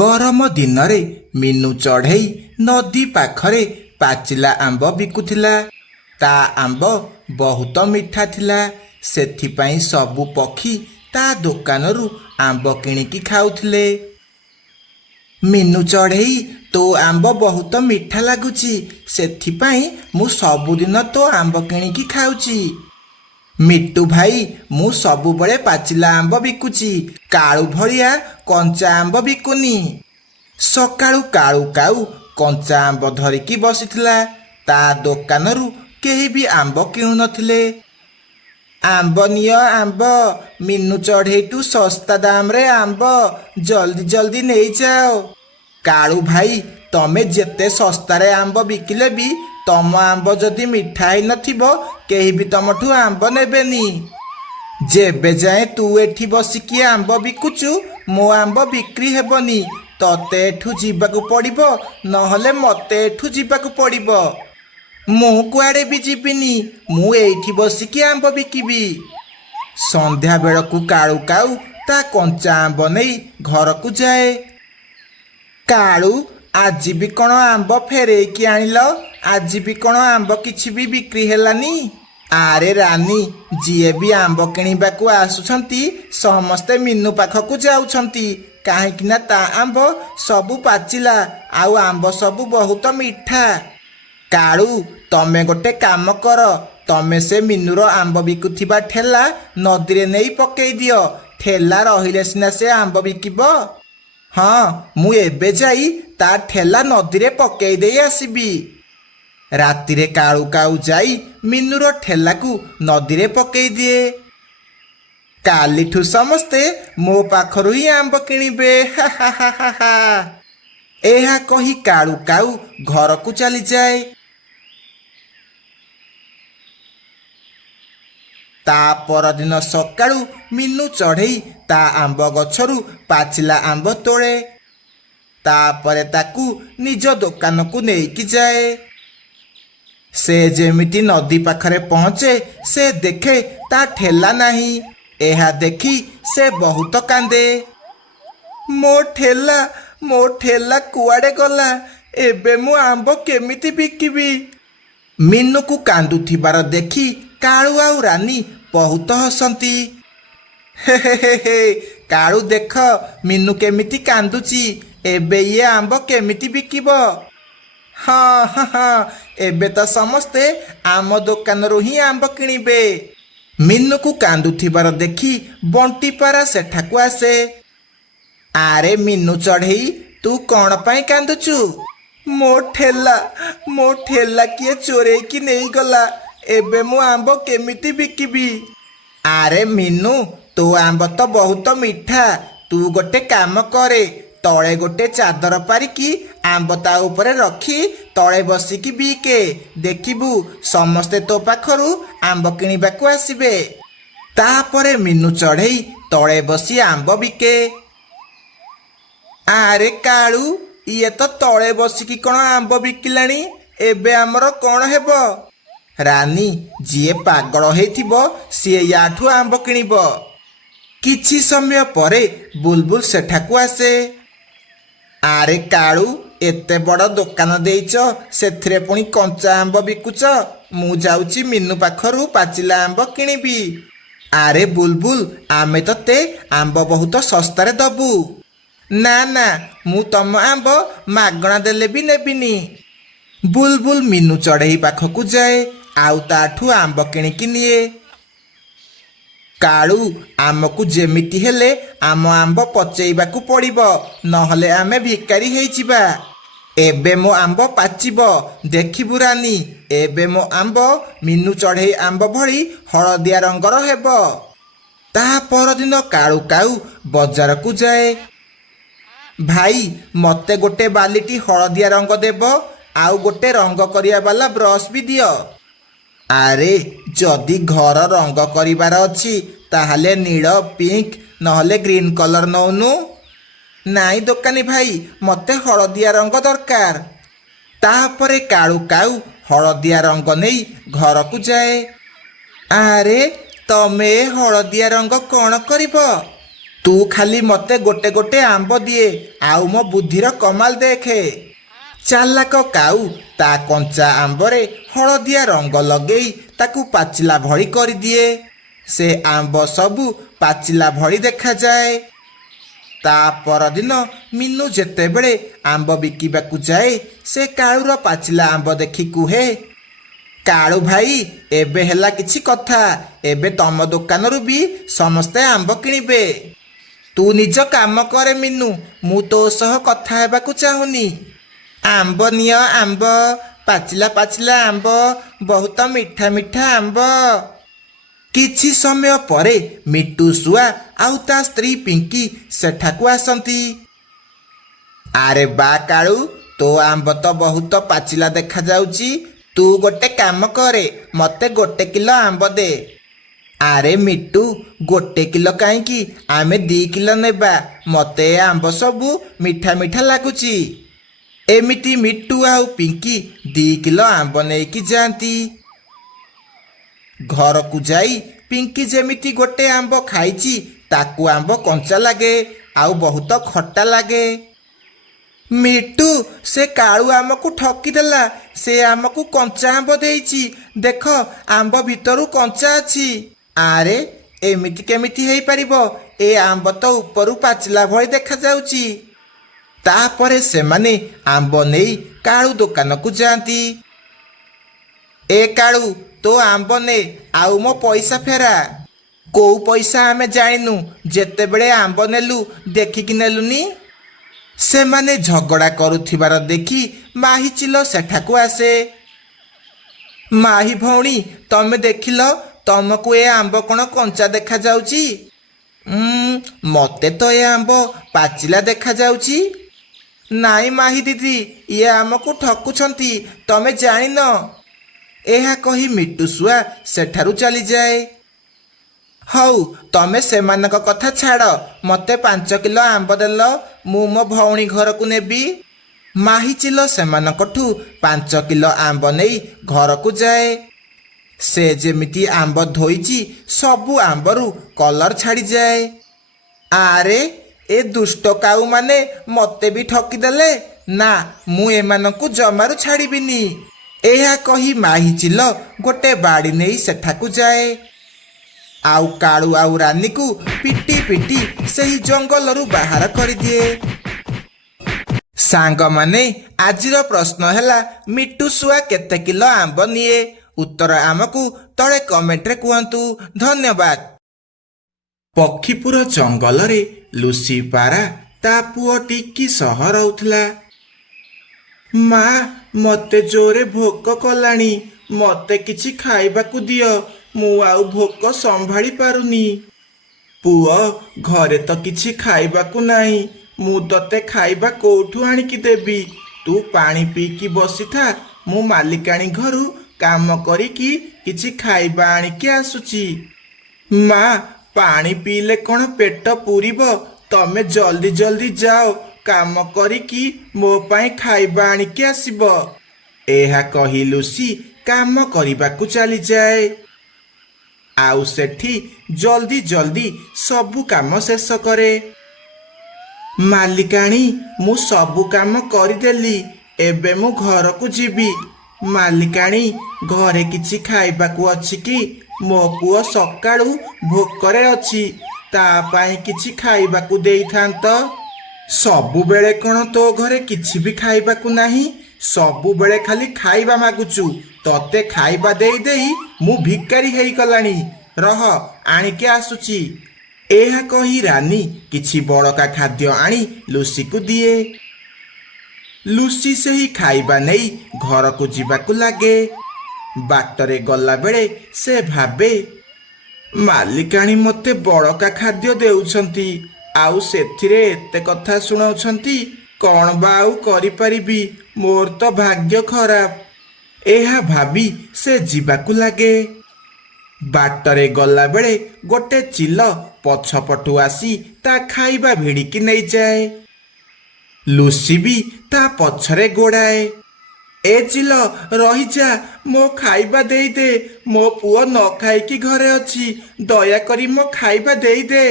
ଗରମ ଦିନରେ ମିନୁ ଚଢ଼େଇ ନଦୀ ପାଖରେ ପାଚିଲା ଆମ୍ବ ବିକୁଥିଲା। ତା ଆମ୍ବ ବହୁତ ମିଠା ଥିଲା। ସେଥିପାଇଁ ସବୁ ପକ୍ଷୀ ତା ଦୋକାନରୁ ଆମ୍ବ କିଣିକି ଖାଉଥିଲେ। ମିନୁ ଚଢ଼େଇ, ତୋ ଆମ୍ବ ବହୁତ ମିଠା ଲାଗୁଛି, ସେଥିପାଇଁ ମୁଁ ସବୁଦିନ ତୋ ଆମ୍ବ କିଣିକି ଖାଉଛି। ମିଟୁ ଭାଇ, ମୁଁ ସବୁବେଳେ ପାଚିଲା ଆମ୍ବ ବିକୁଛି, କାଳୁ ଭଳିଆ କଞ୍ଚା ଆମ୍ବ ବିକୁନି। ସକାଳୁ କାଳୁ କାଉ କଞ୍ଚା ଆମ୍ବ ଧରିକି ବସିଥିଲା। ତା ଦୋକାନରୁ କେହି ବି ଆମ୍ବ କିଣୁନଥିଲେ। ଆମ୍ବ ନିଅ ଆମ୍ବ, ମିନୁ ଚଢ଼େଇଠୁ ଶସ୍ତା ଦାମରେ ଆମ୍ବ, ଜଲ୍ଦି ଜଲ୍ଦି ନେଇଯାଅ। କାଳୁ ଭାଇ, ତମେ ଯେତେ ଶସ୍ତାରେ ଆମ୍ବ ବିକିଲେ ବି ତମ ଆମ୍ବ ଯଦି ମିଠା ହେଇନଥିବ କେହି ବି ତମଠୁ ଆମ୍ବ ନେବେନି। ଯେବେ ଯାଏଁ ତୁ ଏଠି ବସିକି ଆମ୍ବ ବିକୁଛୁ ମୋ ଆମ୍ବ ବିକ୍ରି ହେବନି। ତତେ ଏଠୁ ଯିବାକୁ ପଡ଼ିବ, ନହେଲେ ମତେ ଏଠୁ ଯିବାକୁ ପଡ଼ିବ। ମୁଁ କୁଆଡ଼େ ବି ଯିବିନି, ମୁଁ ଏଇଠି ବସିକି ଆମ୍ବ ବିକିବି। ସନ୍ଧ୍ୟା ବେଳକୁ କାଳୁ କାଉ ତା କଞ୍ଚା ଆମ୍ବ ନେଇ ଘରକୁ ଯାଏ। କାଳୁ, ଆଜି ବି କ'ଣ ଆମ୍ବ ଫେରେଇକି ଆଣିଲ? ଆଜି ବି କ'ଣ ଆମ୍ବ କିଛି ବି ବିକ୍ରି ହେଲାନି? ଆରେ ରାନୀ, ଯିଏ ବି ଆମ୍ବ କିଣିବାକୁ ଆସୁଛନ୍ତି ସମସ୍ତେ ମିନୁ ପାଖକୁ ଯାଉଛନ୍ତି, କାହିଁକି ନା ତା ଆମ୍ବ ସବୁ ପାଚିଲା ଆଉ ଆମ୍ବ ସବୁ ବହୁତ ମିଠା। କାଳୁ, ତମେ ଗୋଟେ କାମ କର, ତମେ ସେ ମିନୁର ଆମ୍ବ ବିକୁଥିବା ଠେଲା ନଦୀରେ ନେଇ ପକେଇ ଦିଅ। ଠେଲା ରହିଲେ ସିନା ସେ ଆମ୍ବ ବିକିବ। ହଁ, ମୁଁ ଏବେ ଯାଇ ତା ଠେଲା ନଦୀରେ ପକେଇ ଦେଇ ଆସିବି। ରାତିରେ କାଳୁ କାଉ ଯାଇ ମିନୁର ଠେଲାକୁ ନଦୀରେ ପକେଇ ଦିଏ। କାଲିଠୁ ସମସ୍ତେ ମୋ ପାଖରୁ ହିଁ ଆମ୍ବ କିଣିବେ, ହା ହା ହା ହା ହା। ଏହା କହି କାଳୁ କାଉ ଘରକୁ ଚାଲିଯାଏ। ତା ପରଦିନ ସକାଳୁ ମିନୁ ଚଢ଼େଇ ତା ଆମ୍ବ ଗଛରୁ ପାଚିଲା ଆମ୍ବ ତୋଳେ। ତାପରେ ତାକୁ ନିଜ ଦୋକାନକୁ ନେଇକି ଯାଏ। ସେ ଯେମିତି ନଦୀ ପାଖରେ ପହଞ୍ଚେ ସେ ଦେଖେ ତା ଠେଲା ନାହିଁ। ଏହା ଦେଖି ସେ ବହୁତ କାନ୍ଦେ। ମୋ ଠେଲା କୁଆଡ଼େ ଗଲା? ଏବେ ମୁଁ ଆମ୍ବ କେମିତି ବିକିବି? ମିନୁକୁ କାନ୍ଦୁଥିବାର ଦେଖି କାଳୁ ଆଉ ରାନୀ ବହୁତ ହସନ୍ତି। ହେ ହେ ହେ ହେ, କାଳୁ ଦେଖ ମିନୁ କେମିତି କାନ୍ଦୁଛି, ଏବେ ଇଏ ଆମ୍ବ କେମିତି ବିକିବ? ହଁ ହଁ ହଁ, ଏବେ ତ ସମସ୍ତେ ଆମ ଦୋକାନରୁ ହିଁ ଆମ୍ବ କିଣିବେ। ମିନୁକୁ କାନ୍ଦୁଥିବାର ଦେଖି ବଣ୍ଟିପାରା ସେଠାକୁ ଆସେ। ଆରେ ମିନୁ ଚଢ଼େଇ, ତୁ କ'ଣ ପାଇଁ କାନ୍ଦୁଛୁ? ମୋ ଠେଲା କିଏ ଚୋରେଇକି ନେଇଗଲା, ଏବେ ମୁଁ ଆମ୍ବ କେମିତି ବିକିବି? ଆରେ ମିନୁ, ତୋ ଆମ୍ବ ତ ବହୁତ ମିଠା, ତୁ ଗୋଟେ କାମ କରେ, ତଳେ ଗୋଟେ ଚାଦର ପାରିକି ଆମ୍ବ ତା ଉପରେ ରଖି ତଳେ ବସିକି ବିକେ, ଦେଖିବୁ ସମସ୍ତେ ତୋ ପାଖରୁ ଆମ୍ବ କିଣିବାକୁ ଆସିବେ। ତାପରେ ମିନୁ ଚଢ଼େଇ ତଳେ ବସି ଆମ୍ବ ବିକେ। ଆରେ କାଳୁ, ଇଏ ତ ତଳେ ବସିକି କ'ଣ ଆମ୍ବ ବିକିଲାଣି, ଏବେ ଆମର କ'ଣ ହେବ? ରାନୀ, ଯିଏ ପାଗଳ ହେଇଥିବ ସିଏ ୟାଠୁ ଆମ୍ବ କିଣିବ। କିଛି ସମୟ ପରେ ବୁଲବୁଲ ସେଠାକୁ ଆସେ। ଆରେ କାଳୁ, ଏତେ ବଡ଼ ଦୋକାନ ଦେଇଛ, ସେଥିରେ ପୁଣି କଞ୍ଚା ଆମ୍ବ ବିକୁଛ? ମୁଁ ଯାଉଛି ମିନୁ ପାଖରୁ ପାଚିଲା ଆମ୍ବ କିଣିବି। ଆରେ ବୁଲବୁଲ, ଆମେ ତତେ ଆମ୍ବ ବହୁତ ଶସ୍ତାରେ ଦବୁ। ନା ନା, ମୁଁ ତମ ଆମ୍ବ ମାଗଣା ଦେଲେ ବି ନେବିନି। ବୁଲବୁଲ ମିନୁ ଚଢ଼େଇ ପାଖକୁ ଯାଏ ଆଉ ତାଠୁ ଆମ୍ବ କିଣିକି ନିଏ। କାଳୁ, ଆମକୁ ଯେମିତି ହେଲେ ଆମ ଆମ୍ବ ପଚେଇବାକୁ ପଡ଼ିବ, ନହେଲେ ଆମେ ଭିକାରୀ ହେଇଯିବା। ଏବେ ମୋ ଆମ୍ବ ପାଚିବ, ଦେଖିବୁ ରାନୀ, ଏବେ ମୋ ଆମ୍ବ ମିନୁ ଚଢ଼େଇ ଆମ୍ବ ଭଳି ହଳଦିଆ ରଙ୍ଗର ହେବ। ତା ପରଦିନ କାଳୁ କାଉ ବଜାରକୁ ଯାଏ। ଭାଇ, ମତେ ଗୋଟେ ବାଲିଟି ହଳଦିଆ ରଙ୍ଗ ଦେବ, ଆଉ ଗୋଟେ ରଙ୍ଗ କରିବା ବାଲା ବ୍ରଶ ବି ଦିଅ। ଆରେ, ଯଦି ଘର ରଙ୍ଗ କରିବାର ଅଛି ତାହେଲେ ନୀଳ, ପିଙ୍କ ନହେଲେ ଗ୍ରୀନ କଲର ନଉନୁ। ନାଇଁ ଦୋକାନୀ ଭାଇ, ମତେ ହଳଦିଆ ରଙ୍ଗ ଦରକାର। ତାପରେ କାଳୁ କାଉ ହଳଦିଆ ରଙ୍ଗ ନେଇ ଘରକୁ ଯାଏ। ଆରେ, ତମେ ହଳଦିଆ ରଙ୍ଗ କ'ଣ କରିବ? ତୁ ଖାଲି ମତେ ଗୋଟେ ଗୋଟେ ଆମ୍ବ ଦିଏ ଆଉ ମୋ ବୁଦ୍ଧିର କମାଲ ଦେଖେ। ଚାଲାକ କାଉ ତା କଞ୍ଚା ଆମ୍ବରେ ହଳଦିଆ ରଙ୍ଗ ଲଗେଇ ତାକୁ ପାଚିଲା ଭଳି କରିଦିଏ। ସେ ଆମ୍ବ ସବୁ ପାଚିଲା ଭଳି ଦେଖାଯାଏ। ତା ପରଦିନ ମିନୁ ଯେତେବେଳେ ଆମ୍ବ ବିକିବାକୁ ଯାଏ ସେ କାଳୁର ପାଚିଲା ଆମ୍ବ ଦେଖି କୁହେ, କାଳୁ ଭାଇ, ଏବେ ହେଲା କିଛି କଥା। ଏବେ ତମ ଦୋକାନରୁ ବି ସମସ୍ତେ ଆମ୍ବ କିଣିବେ। ତୁ ନିଜ କାମ କରେ ମିନୁ, ମୁଁ ତୋ ସହ କଥା ହେବାକୁ ଚାହୁଁନି। ଆମ୍ବ ନିଅ ଆମ୍ବ, ପାଚିଲା ପାଚିଲା ଆମ୍ବ, ବହୁତ ମିଠା ମିଠା ଆମ୍ବ। କିଛି ସମୟ ପରେ ମିଟୁ ଶୁଆ ଆଉ ତା ସ୍ତ୍ରୀ ପିଙ୍କି ସେଠାକୁ ଆସନ୍ତି। ଆରେ ବା କାଳୁ, ତୋ ଆମ୍ବ ତ ବହୁତ ପାଚିଲା ଦେଖାଯାଉଛି। ତୁ ଗୋଟେ କାମ କରେ, ମତେ 1 କିଲୋ ଆମ୍ବ ଦେ। ଆରେ ମିଟୁ, 1 କିଲୋ କାହିଁକି, ଆମେ 2 କିଲୋ ନେବା। ମତେ ଏ ଆମ୍ବ ସବୁ ମିଠା ମିଠା ଲାଗୁଛି। ଏମିତି ମିଟୁ ଆଉ ପିଙ୍କି 2 କିଲୋ ଆମ୍ବ ନେଇକି ଯାଆନ୍ତି। ଘରକୁ ଯାଇ ପିଙ୍କି ଯେମିତି ଗୋଟେ ଆମ୍ବ ଖାଇଛି ତାକୁ ଆମ୍ବ କଞ୍ଚା ଲାଗେ ଆଉ ବହୁତ ଖଟା ଲାଗେ। ମିଟୁ, ସେ କାଳୁ ଆମକୁ ଠକିଦେଲା। ସେ ଆମକୁ କଞ୍ଚା ଆମ୍ବ ଦେଇଛି। ଦେଖ, ଆମ୍ବ ଭିତରୁ କଞ୍ଚା ଅଛି। ଆରେ, ଏମିତି କେମିତି ହେଇପାରିବ? ଏ ଆମ୍ବ ତ ଉପରୁ ପାଚିଲା ଭଳି ଦେଖାଯାଉଛି। ତାପରେ ସେମାନେ ଆମ୍ବ ନେଇ କାଳୁ ଦୋକାନକୁ ଯାଆନ୍ତି। ଏ କାଳୁ, ତୋ ଆମ୍ବ ନେ ଆଉ ମୋ ପଇସା ଫେରା। କୋଉ ପଇସା ଆମେ ଜାଣିନୁ, ଯେତେବେଳେ ଆମ୍ବ ନେଲୁ ଦେଖିକି ନେଲୁନି। ସେମାନେ ଝଗଡ଼ା କରୁଥିବାର ଦେଖି ମାହିଚିଲ ସେଠାକୁ ଆସେ। ମାହି ଭଉଣୀ, ତମେ ଦେଖିଲ, ତମକୁ ଏ ଆମ୍ବ କ'ଣ କଞ୍ଚା ଦେଖାଯାଉଛି? ମତେ ତ ଏ ଆମ୍ବ ପାଚିଲା ଦେଖାଯାଉଛି। ନାଇଁ ମାହି ଦିଦି, ଇଏ ଆମକୁ ଠକୁଛନ୍ତି, ତମେ ଜାଣିନ। ଏହା କହି ମିଟୁ ଶୁଆ ସେଠାରୁ ଚାଲିଯାଏ। ହଉ, ତମେ ସେମାନଙ୍କ କଥା ଛାଡ଼, ମତେ 5 କିଲୋ ଆମ୍ବ ଦେଲ, ମୁଁ ମୋ ଭଉଣୀ ଘରକୁ ନେବି। ମାହିଚିଲ ସେମାନଙ୍କଠୁ 5 କିଲୋ ଆମ୍ବ ନେଇ ଘରକୁ ଯାଏ। ସେ ଯେମିତି ଆମ୍ବ ଧୋଇଛି ସବୁ ଆମ୍ବରୁ କଲର ଛାଡ଼ିଯାଏ। ଆରେ, ଏ ଦୁଷ୍ଟ କାଉମାନେ ମତେ ବି ଠକିଦେଲେ। ନା, ମୁଁ ଏମାନଙ୍କୁ ଜମାରୁ ଛାଡ଼ିବିନି। ଏହା କହି ମାହିଚିଲ ଗୋଟେ ବାଡ଼ି ନେଇ ସେଠାକୁ ଯାଏ। ଆଉ କାଳୁ ଆଉ ରାନୀକୁ ପିଟି ପିଟି ସେହି ଜଙ୍ଗଲରୁ ବାହାର କରିଦିଏ। ସାଙ୍ଗମାନେ, ଆଜିର ପ୍ରଶ୍ନ ହେଲା, ମିଟୁ ଶୁଆ କେତେ କିଲୋ ଆମ୍ବ ନିଏ? ଉତ୍ତର ଆମକୁ ତଳେ କମେଣ୍ଟରେ କୁହନ୍ତୁ। ଧନ୍ୟବାଦ। ପକ୍ଷୀପୁର ଜଙ୍ଗଲରେ ଲୁସି ପାରା ତା ପୁଅ ଟିକି ସହ ରହୁଥିଲା। ମା, ମତେ ଜୋରେ ଭୋକ କଲାଣି। ମତେ କିଛି ଖାଇବାକୁ ଦିଅ, ମୁଁ ଆଉ ଭୋକ ସମ୍ଭାଳି ପାରୁନି। ପୁଅ, ଘରେ ତ କିଛି ଖାଇବାକୁ ନାହିଁ। ମୁଁ ତତେ ଖାଇବା କୋଉଠୁ ଆଣିକି ଦେବି? ତୁ ପାଣି ପିଇକି ବସିଥା, ମୁଁ ମାଲିକାଣୀ ଘରୁ କାମ କରିକି କିଛି ଖାଇବା ଆଣିକି ଆସୁଛି। ମା, ପାଣି ପିଇଲେ କ'ଣ ପେଟ ପୂରିବ? ତମେ ଜଲ୍ଦି ଜଲ୍ଦି ଯାଅ, କାମ କରିକି ମୋ ପାଇଁ ଖାଇବା ଆଣିକି ଆସିବ। ଏହା କହି ଲୁସି କାମ କରିବାକୁ ଚାଲିଯାଏ। ଆଉ ସେଠି ଜଲ୍ଦି ଜଲ୍ଦି ସବୁ କାମ ଶେଷ କରେ। ମାଲିକାଣୀ, ମୁଁ ସବୁ କାମ କରିଦେଲି। ଏବେ ମୁଁ ଘରକୁ ଯିବି। ମାଲିକାଣୀ, ଘରେ କିଛି ଖାଇବାକୁ ଅଛି କି? ମୋ ପୁଅ ସକାଳୁ ଭୋକରେ ଅଛି, ତା ପାଇଁ କିଛି ଖାଇବାକୁ ଦେଇଥାନ୍ତ। ସବୁବେଳେ କ'ଣ ତୋ ଘରେ କିଛି ବି ଖାଇବାକୁ ନାହିଁ? ସବୁବେଳେ ଖାଲି ଖାଇବା ମାଗୁଛୁ। ତତେ ଖାଇବା ଦେଇ ଦେଇ ମୁଁ ଭିକାରୀ ହେଇଗଲାଣି। ରହ, ଆଣିକି ଆସୁଛି। ଏହା କହି ରାନୀ କିଛି ବଳକା ଖାଦ୍ୟ ଆଣି ଲୁସିକୁ ଦିଏ। ଲୁସି ସେହି ଖାଇବା ନେଇ ଘରକୁ ଯିବାକୁ ଲାଗେ। ବାଟରେ ଗଲାବେଳେ ସେ ଭାବେ, ମାଲିକାଣୀ ମୋତେ ବଳକା ଖାଦ୍ୟ ଦେଉଛନ୍ତି, ଆଉ ସେଥିରେ ଏତେ କଥା ଶୁଣାଉଛନ୍ତି। କ'ଣ ବା ଆଉ କରିପାରିବି? ମୋର ତ ଭାଗ୍ୟ ଖରାପ। ଏହା ଭାବି ସେ ଯିବାକୁ ଲାଗେ। ବାଟରେ ଗଲାବେଳେ ଗୋଟେ ଚିଲ ପଛପଟୁ ଆସି ତା ଖାଇବା ଭିଡ଼ିକି ନେଇଯାଏ। ଲୁସି ବି ତା ପଛରେ ଗୋଡ଼ାଏ। ଏ ଚିଲ, ରହିଯା, ମୋ ଖାଇବା ଦେଇଦେ। ମୋ ପୁଅ ନ ଖାଇକି ଘରେ ଅଛି, ଦୟାକରି ମୋ ଖାଇବା ଦେଇଦେ।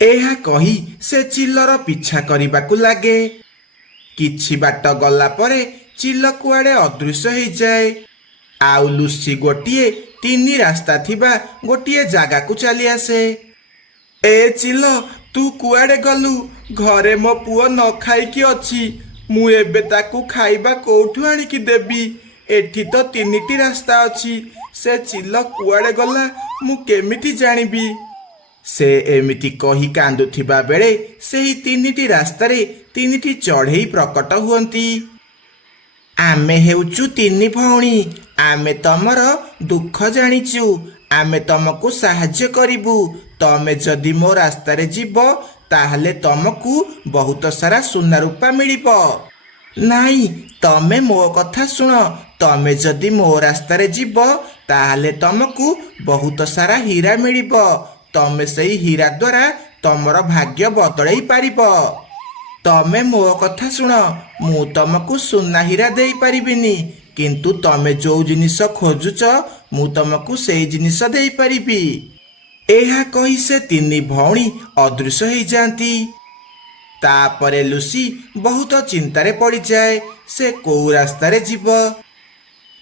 ଏହା କହି ସେ ଚିଲର ପିଛା କରିବାକୁ ଲାଗେ। କିଛି ବାଟ ଗଲା ପରେ ଚିଲ କୁଆଡ଼େ ଅଦୃଶ୍ୟ ହେଇଯାଏ। ଆଉ ଲୁସି ଗୋଟିଏ ତିନି ରାସ୍ତା ଥିବା ଗୋଟିଏ ଜାଗାକୁ ଚାଲି ଆସେ। ଏ ଚିଲ, ତୁ କୁଆଡ଼େ ଗଲୁ? ଘରେ ମୋ ପୁଅ ନ ଖାଇକି ଅଛି। ମୁଁ ଏବେ ତାକୁ ଖାଇବା କୋଉଠୁ ଆଣିକି ଦେବି? ଏଠି ତ ତିନିଟି ରାସ୍ତା ଅଛି। ସେ ଚିଲ କୁଆଡ଼େ ଗଲା ମୁଁ କେମିତି ଜାଣିବି? ସେ ଏମିତି କହି କାନ୍ଦୁଥିବା ବେଳେ ସେହି ତିନିଟି ରାସ୍ତାରେ ତିନିଟି ଚଢ଼େଇ ପ୍ରକଟ ହୁଅନ୍ତି। ଆମେ ହେଉଛୁ ତିନି ଭଉଣୀ। ଆମେ ତମର ଦୁଃଖ ଜାଣିଛୁ। ଆମେ ତମକୁ ସାହାଯ୍ୟ କରିବୁ। ତମେ ଯଦି ମୋ ରାସ୍ତାରେ ଯିବ ତାହେଲେ ତମକୁ ବହୁତ ସାରା ସୁନା ରୂପା ମିଳିବ। ନାଇଁ, ତମେ ମୋ କଥା ଶୁଣ। ତମେ ଯଦି ମୋ ରାସ୍ତାରେ ଯିବ ତାହେଲେ ତମକୁ ବହୁତ ସାରା ହୀରା ମିଳିବ। ତମେ ସେଇ ହୀରା ଦ୍ୱାରା ତମର ଭାଗ୍ୟ ବଦଳେଇ ପାରିବ। ତମେ ମୋ କଥା ଶୁଣ। ମୁଁ ତମକୁ ସୁନା ହୀରା ଦେଇପାରିବିନି, କିନ୍ତୁ ତମେ ଯୋଉ ଜିନିଷ ଖୋଜୁଛ ମୁଁ ତମକୁ ସେଇ ଜିନିଷ ଦେଇପାରିବି। ଏହା କହି ସେ ତିନି ଭଉଣୀ ଅଦୃଶ୍ୟ ହେଇଯାଆନ୍ତି। ତାପରେ ଲୁସି ବହୁତ ଚିନ୍ତାରେ ପଡ଼ିଯାଏ। ସେ କୋଉ ରାସ୍ତାରେ ଯିବ?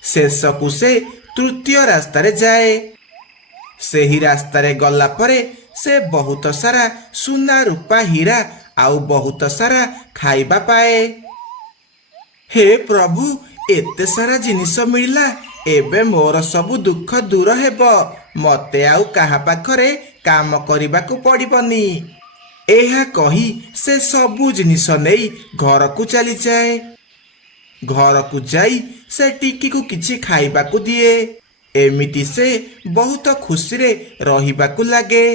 ଶେଷକୁ ସେ ତୃତୀୟ ରାସ୍ତାରେ ଯାଏ। ସେହି ରାସ୍ତାରେ ଗଲା ପରେ ସେ ବହୁତ ସାରା ସୁନା ରୂପା ହୀରା ଆଉ ବହୁତ ସାରା ଖାଇବା ପାଏ। ହେ ପ୍ରଭୁ, ଏତେ ସାରା ଜିନିଷ ମିଳିଲା। ଏବେ ମୋର ସବୁ ଦୁଃଖ ଦୂର ହେବ। ମୋତେ ଆଉ କାହା ପାଖରେ କାମ କରିବାକୁ ପଡ଼ିବନି। ଏହା କହି ସେ ସବୁ ଜିନିଷ ନେଇ ଘରକୁ ଚାଲିଯାଏ। ଘରକୁ ଯାଇ ସେ ଟିକିକୁ କିଛି ଖାଇବାକୁ ଦିଏ। ଏମିତି ସେ ବହୁତ ଖୁସିରେ ରହିବାକୁ ଲାଗେ।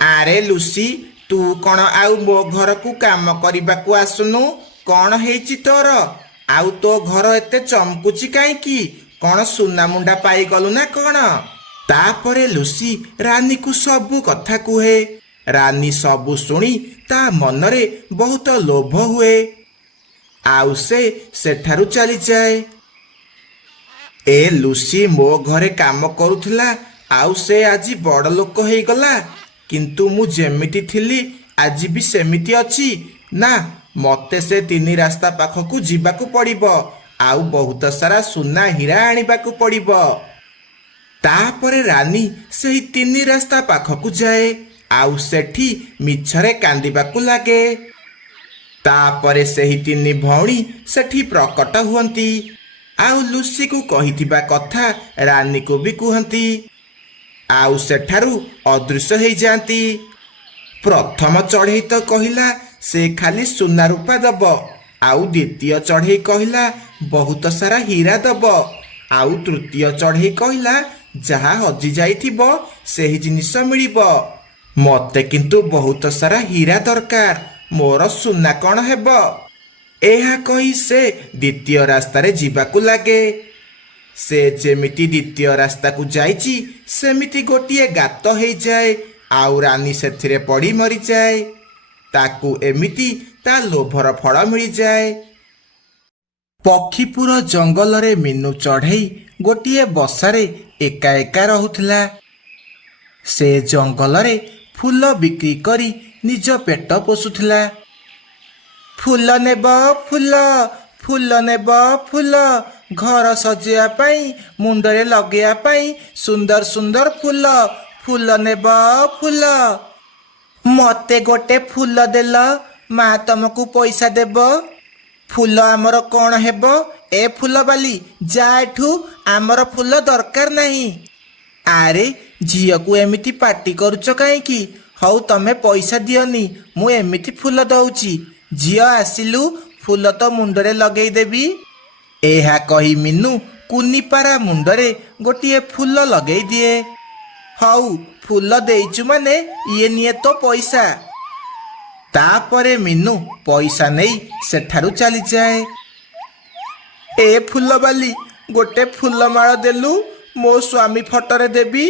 ଆରେ ଲୁସି, ତୁ କ'ଣ ଆଉ ମୋ ଘରକୁ କାମ କରିବାକୁ ଆସୁନୁ? କ'ଣ ହେଇଛି ତୋର? ଆଉ ତୋ ଘର ଏତେ ଚମକୁଛି କାହିଁକି? କ'ଣ ସୁନା ମୁଣ୍ଡା ପାଇଗଲୁ ନା କ'ଣ? ତାପରେ ଲୁସି ରାନୀକୁ ସବୁ କଥା କୁହେ। ରାନୀ ସବୁ ଶୁଣି ତା ମନରେ ବହୁତ ଲୋଭ ହୁଏ। ଆଉ ସେ ସେଠାରୁ ଚାଲିଯାଏ। ଏ ଲୁସି ମୋ ଘରେ କାମ କରୁଥିଲା, ଆଉ ସେ ଆଜି ବଡ଼ ଲୋକ ହେଇଗଲା। କିନ୍ତୁ ମୁଁ ଯେମିତି ଥିଲି ଆଜି ବି ସେମିତି ଅଛି ନା? ମୋତେ ସେ ତିନି ରାସ୍ତା ପାଖକୁ ଯିବାକୁ ପଡ଼ିବ, ଆଉ ବହୁତ ସାରା ସୁନା ହୀରା ଆଣିବାକୁ ପଡ଼ିବ। ତାପରେ ରାନୀ ସେହି ତିନି ରାସ୍ତା ପାଖକୁ ଯାଏ, ଆଉ ସେଠି ମିଛରେ କାନ୍ଦିବାକୁ ଲାଗେ। ତାପରେ ସେହି ତିନି ଭଉଣୀ ସେଠି ପ୍ରକଟ ହୁଅନ୍ତି, ଆଉ ଲୁସିକୁ କହିଥିବା କଥା ରାନୀକୁ ବି କୁହନ୍ତି, ଆଉ ସେଠାରୁ ଅଦୃଶ୍ୟ ହେଇଯାଆନ୍ତି। ପ୍ରଥମ ଚଢ଼େଇ ତ କହିଲା ସେ ଖାଲି ସୁନା ରୂପା ଦବ, ଆଉ ଦ୍ୱିତୀୟ ଚଢ଼େଇ କହିଲା ବହୁତ ସାରା ହୀରା ଦବ, ଆଉ ତୃତୀୟ ଚଢ଼େଇ କହିଲା ଯାହା ହଜି ଯାଇଥିବ ସେହି ଜିନିଷ ମିଳିବ। ମୋତେ କିନ୍ତୁ ବହୁତ ସାରା ହୀରା ଦରକାର, ମୋର ସୁନା କ'ଣ ହେବ? ଏହା କହି ସେ ଦ୍ୱିତୀୟ ରାସ୍ତାରେ ଯିବାକୁ ଲାଗେ। ସେ ଯେମିତି ଦ୍ୱିତୀୟ ରାସ୍ତାକୁ ଯାଇଛି ସେମିତି ଗୋଟିଏ ଗାତ ହେଇଯାଏ, ଆଉ ରାନୀ ସେଥିରେ ପଡ଼ି ମରିଯାଏ। ତାକୁ ଏମିତି ତା ଲୋଭର ଫଳ ମିଳିଯାଏ। ପକ୍ଷୀପୁର ଜଙ୍ଗଲରେ ମିନୁ ଚଢ଼େଇ ଗୋଟିଏ ବସାରେ ଏକା ଏକା ରହୁଥିଲା। ସେ ଜଙ୍ଗଲରେ ଫୁଲ ବିକ୍ରି କରି ନିଜ ପେଟ ପୋଷୁଥିଲା। ଫୁଲ ନେବ ଫୁଲ, ଫୁଲ ନେବ ଫୁଲ, ଘର ସଜେଇବା ପାଇଁ, ମୁଣ୍ଡରେ ଲଗେଇବା ପାଇଁ ସୁନ୍ଦର ସୁନ୍ଦର ଫୁଲ, ଫୁଲ ନେବ ଫୁଲ। ମୋତେ ଗୋଟେ ଫୁଲ ଦେଲ, ମା ତମକୁ ପଇସା ଦେବ। ଫୁଲ ଆମର କ'ଣ ହେବ? ଏ ଫୁଲବାଲି ଯା ଏଠୁ, ଆମର ଫୁଲ ଦରକାର ନାହିଁ। ଆରେ ଝିଅକୁ ଏମିତି ପାଟି କରୁଛ କାହିଁକି? ହଉ ତମେ ପଇସା ଦିଅନି, ମୁଁ ଏମିତି ଫୁଲ ଦଉଛି। ଝିଅ ଆସିଲୁ, ଫୁଲ ତ ମୁଣ୍ଡରେ ଲଗେଇଦେବି। ଏହା କହି ମିନୁ କୁନିପାରା ମୁଣ୍ଡରେ ଗୋଟିଏ ଫୁଲ ଲଗେଇ ଦିଏ। ହଉ, ଫୁଲ ଦେଇଛୁ ମାନେ ଇଏ ନିଏ ତୋ ପଇସା। ତାପରେ ମିନୁ ପଇସା ନେଇ ସେଠାରୁ ଚାଲିଯାଏ। ଏ ଫୁଲବାଲି, ଗୋଟେ ଫୁଲମାଳ ଦେଲୁ, ମୋ ସ୍ୱାମୀ ଫଟୋରେ ଦେବି।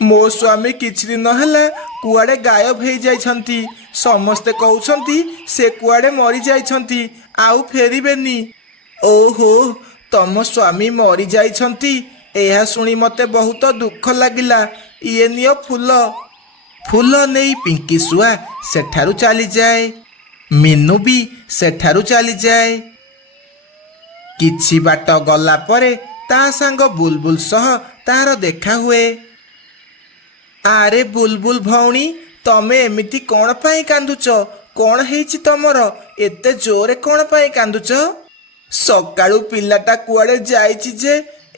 ମୋ ସ୍ୱାମୀ କିଛି ଦିନ ହେଲା କୁଆଡ଼େ ଗାୟବ ହେଇଯାଇଛନ୍ତି। ସମସ୍ତେ କହୁଛନ୍ତି ସେ କୁଆଡ଼େ ମରିଯାଇଛନ୍ତି, ଆଉ ଫେରିବେନି। ଓହୋ, ତମ ସ୍ୱାମୀ ମରିଯାଇଛନ୍ତି, ଏହା ଶୁଣି ମୋତେ ବହୁତ ଦୁଃଖ ଲାଗିଲା। ଇଏ ନିଅ ଫୁଲ। ଫୁଲ ନେଇ ପିଙ୍କି ଶୁଆ ସେଠାରୁ ଚାଲିଯାଏ। ମିନୁ ବି ସେଠାରୁ ଚାଲିଯାଏ। କିଛି ବାଟ ଗଲା ପରେ ତା ସାଙ୍ଗ ବୁଲବୁଲ ସହ ତାହାର ଦେଖା ହୁଏ। ଆରେ ବୁଲବୁଲ ଭଉଣୀ, ତମେ ଏମିତି କ'ଣ ପାଇଁ କାନ୍ଦୁଛ? କ'ଣ ହେଇଛି ତମର? ଏତେ ଜୋରେ କ'ଣ ପାଇଁ କାନ୍ଦୁଛ? ସକାଳୁ ପିଲାଟା କୁଆଡ଼େ ଯାଇଛି ଯେ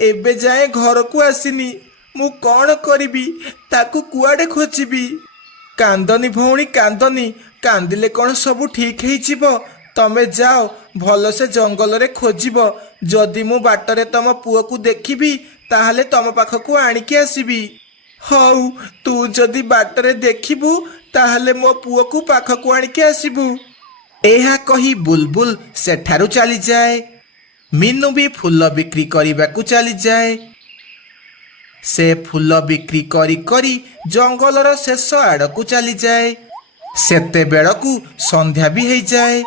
ଏବେ ଯାଏ ଘରକୁ ଆସିନି। ମୁଁ କ'ଣ କରିବି? ତାକୁ କୁଆଡ଼େ ଖୋଜିବି? କାନ୍ଦନି ଭଉଣୀ, କାନ୍ଦନି। କାନ୍ଦିଲେ କ'ଣ ସବୁ ଠିକ୍ ହେଇଯିବ? ତମେ ଯାଅ, ଭଲସେ ଜଙ୍ଗଲରେ ଖୋଜିବ। ଯଦି ମୁଁ ବାଟରେ ତମ ପୁଅକୁ ଦେଖିବି ତାହେଲେ ତମ ପାଖକୁ ଆଣିକି ଆସିବି। ହଉ, ତୁ ଯଦି ବାଟରେ ଦେଖିବୁ ତାହେଲେ ମୋ ପୁଅକୁ ପାଖକୁ ଆଣିକି ଆସିବୁ। ଏହା କହି ବୁଲବୁଲ ସେଠାରୁ ଚାଲିଯାଏ। ମିନୁ ବି ଫୁଲ ବିକ୍ରି କରିବାକୁ ଚାଲିଯାଏ। ସେ ଫୁଲ ବିକ୍ରି କରି କରି ଜଙ୍ଗଲର ଶେଷ ଆଡ଼କୁ ଚାଲିଯାଏ। ସେତେବେଳକୁ ସନ୍ଧ୍ୟା ବି ହେଇଯାଏ।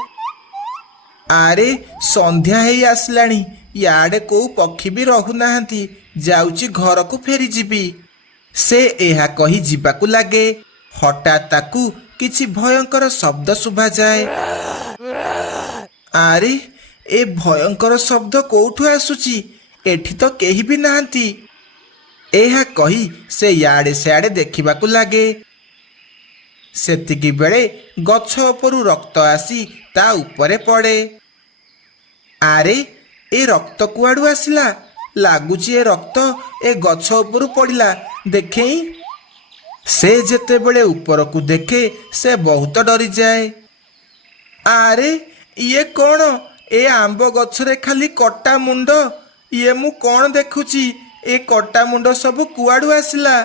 ଆରେ ସନ୍ଧ୍ୟା ହେଇ ଆସିଲାଣି। ୟାଡ଼େ କୋଉ ପକ୍ଷୀ ବି ରହୁନାହାନ୍ତି। ଯାଉଛି ଘରକୁ ଫେରିଯିବି। ସେ ଏହା କହି ଯିବାକୁ ଲାଗେ। ହଠାତ୍ ତାକୁ କିଛି ଭୟଙ୍କର ଶବ୍ଦ ଶୁଭାଯାଏ। ଆରେ ଏ ଭୟଙ୍କର ଶବ୍ଦ କୋଉଠୁ ଆସୁଛି? ଏଠି ତ କେହି ବି ନାହାନ୍ତି। ଏହା କହି ସେ ୟାଡ଼େ ସିଆଡ଼େ ଦେଖିବାକୁ ଲାଗେ। ସେତିକି ବେଳେ ଗଛ ଉପରୁ ରକ୍ତ ଆସି ତା ଉପରେ ପଡ଼େ। ଆରେ ଏ ରକ୍ତ କୁଆଡ଼ୁ ଆସିଲା? ଲାଗୁଛି ଏ ରକ୍ତ ଏ ଗଛ ଉପରୁ ପଡ଼ିଲା। ଦେଖେଇ। ସେ ଯେତେବେଳେ ଉପରକୁ ଦେଖେ ସେ ବହୁତ ଡରିଯାଏ। ଆରେ ଇଏ କ'ଣ? ଏ ଆମ୍ବ ଗଛରେ ଖାଲି କଟା ମୁଣ୍ଡ। ଇଏ ମୁଁ କ'ଣ ଦେଖୁଛି? ଏ କଟା ମୁଣ୍ଡ ସବୁ କୁଆଡ଼ୁ ଆସିଲା?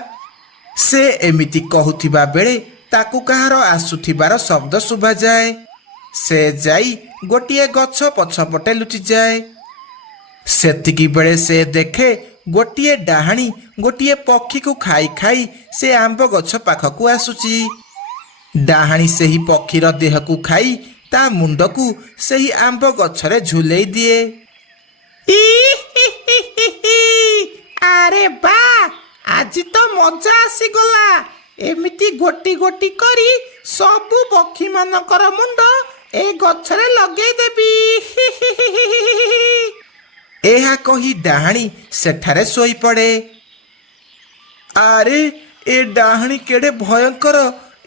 ସେ ଏମିତି କହୁଥିବା ବେଳେ ତାକୁ କାହାର ଆସୁଥିବାର ଶବ୍ଦ ଶୁଭାଯାଏ। ସେ ଯାଇ ଗୋଟିଏ ଗଛ ପଛପଟେ ଲୁଚିଯାଏ। ସେତିକି ବେଳେ ସେ ଦେଖେ ଗୋଟିଏ ଡାହାଣୀ ଗୋଟିଏ ପକ୍ଷୀକୁ ଖାଇ ଖାଇ ସେ ଆମ୍ବ ଗଛ ପାଖକୁ ଆସୁଛି। ଡାହାଣୀ ସେହି ପକ୍ଷୀର ଦେହକୁ ଖାଇ ତା ମୁଣ୍ଡକୁ ସେହି ଆମ୍ବ ଗଛରେ ଝୁଲେଇ ଦିଏ। ଆରେ ବା, ଆଜି ତ ମଜା ଆସିଗଲା। ଏମିତି ଗୋଟି ଗୋଟି କରି ସବୁ ପକ୍ଷୀମାନଙ୍କର ମୁଣ୍ଡ ଏ ଗଛରେ ଲଗେଇଦେବି। ଏହା କହି ଡାହାଣୀ ସେଠାରେ ଶୋଇପଡ଼େ। ଆରେ ଏ ଡାହାଣୀ କେଡ଼େ ଭୟଙ୍କର।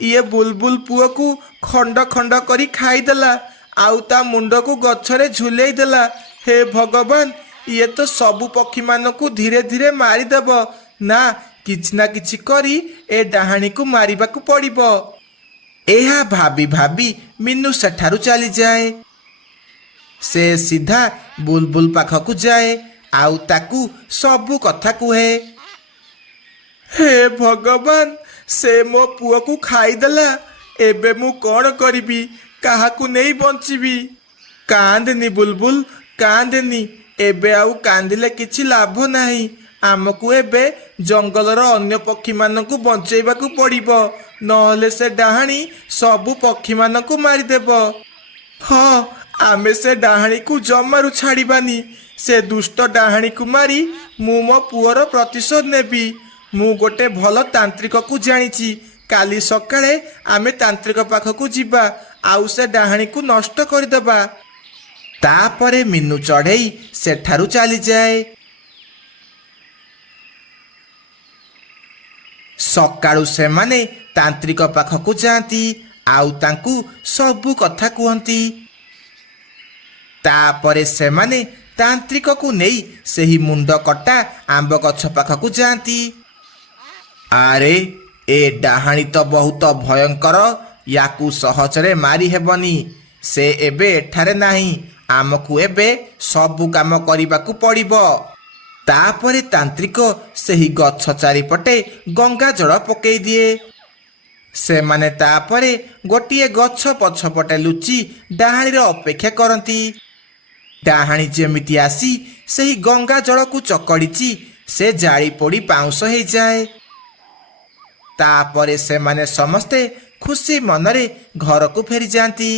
ଇଏ ବୁଲବୁଲ ପୁଅକୁ ଖଣ୍ଡ ଖଣ୍ଡ କରି ଖାଇଦେଲା, ଆଉ ତା ମୁଣ୍ଡକୁ ଗଛରେ ଝୁଲେଇ ଦେଲା। ହେ ଭଗବାନ, ଇଏ ତ ସବୁ ପକ୍ଷୀମାନଙ୍କୁ ଧୀରେ ଧୀରେ ମାରିଦେବ। ନା, କିଛି ନା କିଛି କରି ଏ ଡାହାଣୀକୁ ମାରିବାକୁ ପଡ଼ିବ। ଏହା ଭାବି ଭାବି ମିନୁ ସେଠାରୁ ଚାଲିଯାଏ। ସେ ସିଧା ବୁଲବୁଲ ପାଖକୁ ଯାଏ ଆଉ ତାକୁ ସବୁ କଥା କୁହେ। ହେ ଭଗବାନ, ସେ ମୋ ପୁଅକୁ ଖାଇଦେଲା। ଏବେ ମୁଁ କ'ଣ କରିବି? କାହାକୁ ନେଇ ବଞ୍ଚିବି? କାନ୍ଦେନି ବୁଲବୁଲ, କାନ୍ଦେନି। ଏବେ ଆଉ କାନ୍ଦିଲେ କିଛି ଲାଭ ନାହିଁ। ଆମକୁ ଏବେ ଜଙ୍ଗଲର ଅନ୍ୟ ପକ୍ଷୀମାନଙ୍କୁ ବଞ୍ଚେଇବାକୁ ପଡ଼ିବ, ନହେଲେ ସେ ଡାହାଣୀ ସବୁ ପକ୍ଷୀମାନଙ୍କୁ ମାରିଦେବ। ହଁ, ଆମେ ସେ ଡାହାଣୀକୁ ଜମାରୁ ଛାଡ଼ିବାନି। ସେ ଦୁଷ୍ଟ ଡାହାଣୀକୁ ମାରି ମୁଁ ମୋ ପୁଅର ପ୍ରତିଶୋଧ ନେବି। ମୁଁ ଗୋଟେ ଭଲ ତାନ୍ତ୍ରିକକୁ ଜାଣିଛି। କାଲି ସକାଳେ ଆମେ ତାନ୍ତ୍ରିକ ପାଖକୁ ଯିବା ଆଉ ସେ ଡାହାଣୀକୁ ନଷ୍ଟ କରିଦେବା। ତାପରେ ମିନୁ ଚଢ଼େଇ ସେଠାରୁ ଚାଲିଯାଏ। ସକାଳୁ ସେମାନେ ତାନ୍ତ୍ରିକ ପାଖକୁ ଯାଆନ୍ତି ଆଉ ତାଙ୍କୁ ସବୁ କଥା କୁହନ୍ତି। ତାପରେ ସେମାନେ ତାନ୍ତ୍ରିକକୁ ନେଇ ସେହି ମୁଣ୍ଡ କଟା ଆମ୍ବ ଗଛ ପାଖକୁ ଯାଆନ୍ତି। ଆରେ ଏ ଡାହାଣୀ ତ ବହୁତ ଭୟଙ୍କର। ୟାକୁ ସହଜରେ ମାରି ହେବନି। ସେ ଏବେ ଏଠାରେ ନାହିଁ। ଆମକୁ ଏବେ ସବୁ କାମ କରିବାକୁ ପଡ଼ିବ। ତାପରେ ତାନ୍ତ୍ରିକ ସେହି ଗଛ ଚାରିପଟେ ଗଙ୍ଗା ଜଳ ପକେଇ ଦିଏ। ସେମାନେ ତାପରେ ଗୋଟିଏ ଗଛ ପଛପଟେ ଲୁଚି ଡାହାଣୀର ଅପେକ୍ଷା କରନ୍ତି। ଡାହାଣୀ ଯେମିତି ଆସି ସେହି ଗଙ୍ଗା ଜଳକୁ ଚକଡ଼ିଛି, ସେ ଜାଳି ପୋଡ଼ି ପାଉଁଶ ହେଇଯାଏ। ତାପରେ ସେମାନେ ସମସ୍ତେ ଖୁସି ମନରେ ଘରକୁ ଫେରିଯାଆନ୍ତି।